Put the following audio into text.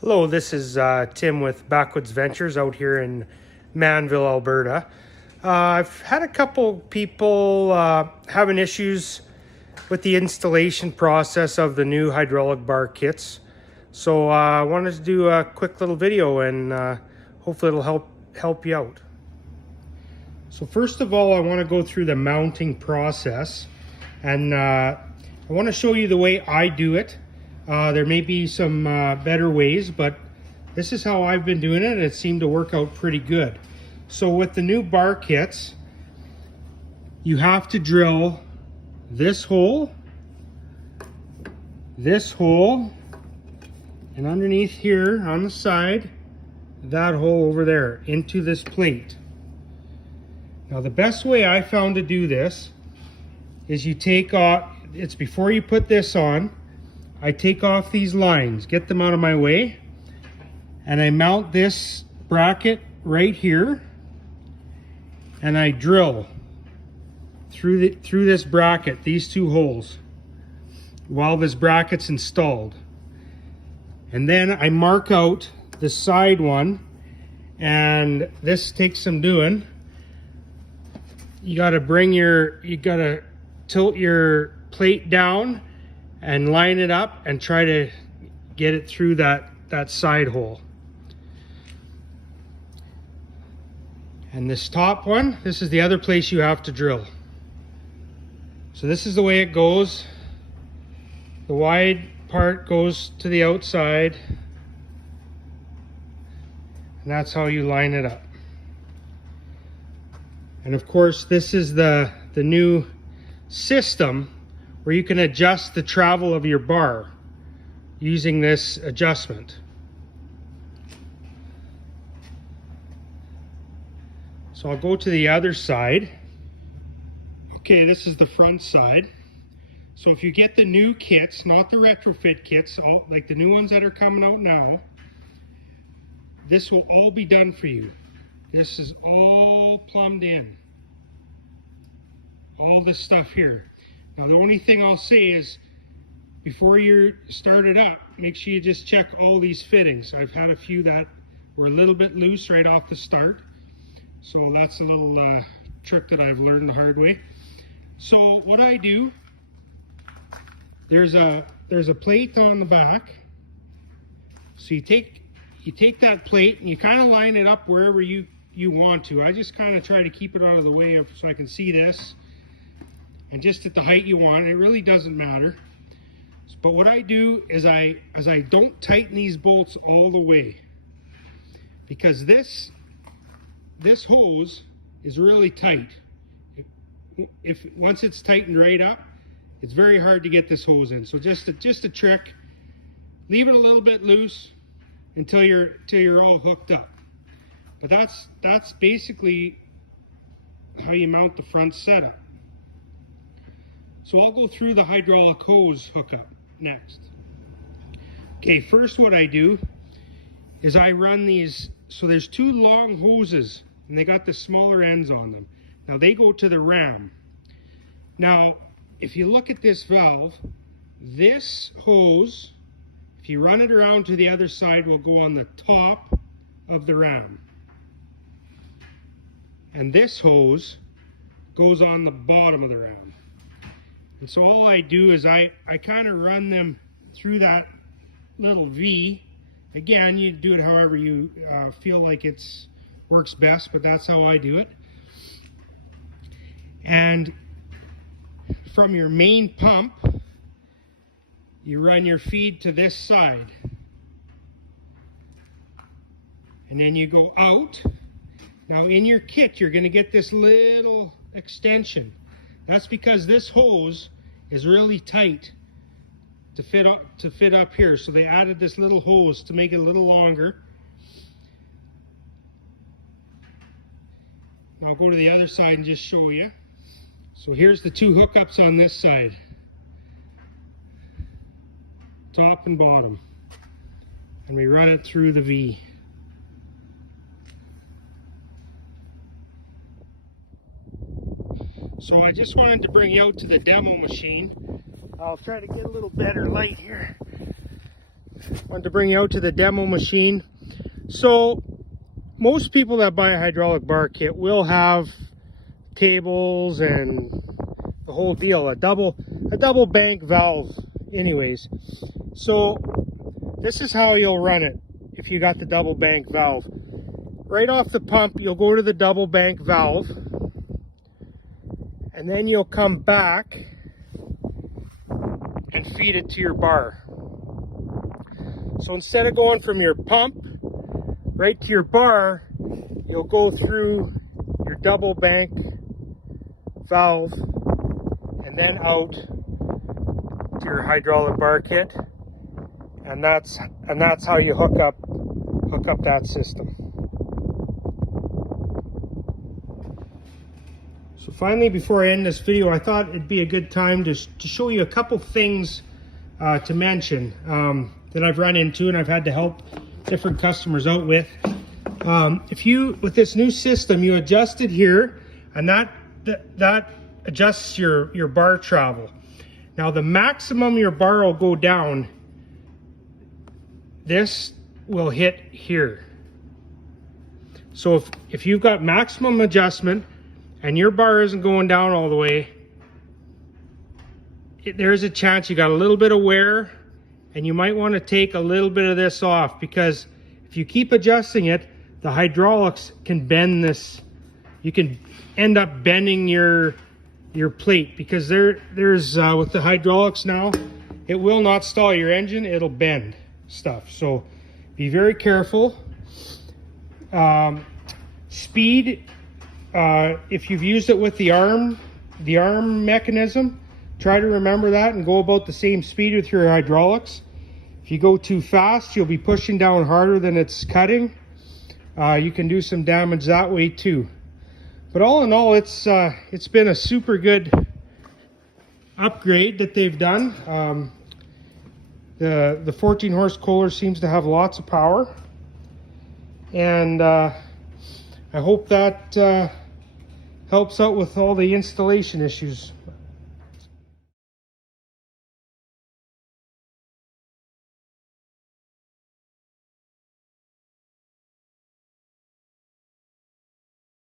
Hello, this is Tim with Backwoods Ventures out here in Manville, Alberta. I've had a couple people having issues with the installation process of the new hydraulic bar kits. So I wanted to do a quick little video and hopefully it'll help you out. So first of all, I want to go through the mounting process, and I want to show you the way I do it. There may be some better ways, but this is how I've been doing it, and it seemed to work out pretty good. So with the new bar kits, you have to drill this hole, and underneath here on the side, that hole over there into this plate. Now the best way I found to do this is you take off, it's before you put this on, I take off these lines, get them out of my way, and I mount this bracket right here, and I drill through this bracket, these two holes, while this bracket's installed. And then I mark out the side one, and this takes some doing. You gotta tilt your plate down and line it up and try to get it through that side hole. And this top one, this is the other place you have to drill. So this is the way it goes. The wide part goes to the outside, and that's how you line it up. And of course, this is the new system where you can adjust the travel of your bar using this adjustment. So I'll go to the other side. Okay, this is the front side. So if you get the new kits, not the retrofit kits, like the new ones that are coming out now, this will all be done for you. This is all plumbed in. All this stuff here. Now the only thing I'll say is, before you start it up, make sure you just check all these fittings. I've had a few that were a little bit loose right off the start. So that's a little trick that I've learned the hard way. So what I do, there's a plate on the back. So you take that plate and you kind of line it up wherever you want to. I just kind of try to keep it out of the way so I can see this. And just at the height you want. It really doesn't matter. But what I do is I don't tighten these bolts all the way, because this hose is really tight. If once it's tightened right up, it's very hard to get this hose in. So just a trick, leave it a little bit loose until you're all hooked up. But that's basically how you mount the front setup. So I'll go through the hydraulic hose hookup next. Okay, first what I do is I run these, so there's two long hoses and they got the smaller ends on them. Now they go to the ram. Now, if you look at this valve, this hose, if you run it around to the other side, will go on the top of the ram. And this hose goes on the bottom of the ram. And so all I do is I kind of run them through that little V. Again, you do it however you feel like works best, but that's how I do it. And from your main pump, you run your feed to this side. And then you go out. Now in your kit, you're going to get this little extension. That's because this hose is really tight to fit up here. So they added this little hose to make it a little longer. Now I'll go to the other side and just show you. So here's the two hookups on this side. Top and bottom. And we run it through the V. So I just wanted to bring you out to the demo machine. I'll try to get a little better light here. wanted to bring you out to the demo machine. So most people that buy a hydraulic bar kit will have cables and the whole deal, a double bank valve anyways. So this is how you'll run it if you got the double bank valve. Right off the pump, you'll go to the double bank valve, and then you'll come back and feed it to your bar. So instead of going from your pump right to your bar, you'll go through your double bank valve and then out to your hydraulic bar kit, and that's how you hook up that system. So finally, before I end this video, I thought it'd be a good time to show you a couple things to mention that I've run into and I've had to help different customers out with. If you, with this new system, you adjust it here, and that adjusts your bar travel. Now the maximum your bar will go down, this will hit here. So if you've got maximum adjustment and your bar isn't going down all the way, there's a chance you got a little bit of wear, and you might want to take a little bit of this off, because if you keep adjusting it, the hydraulics can bend this. You can end up bending your plate, because there's with the hydraulics now, it will not stall your engine, it'll bend stuff. So be very careful. Speed, if you've used it with the arm mechanism, try to remember that and go about the same speed with your hydraulics. If you go too fast, you'll be pushing down harder than it's cutting. You can do some damage that way too. But all in all, it's been a super good upgrade that they've done. The 14 horse Kohler seems to have lots of power, and I hope that helps out with all the installation issues.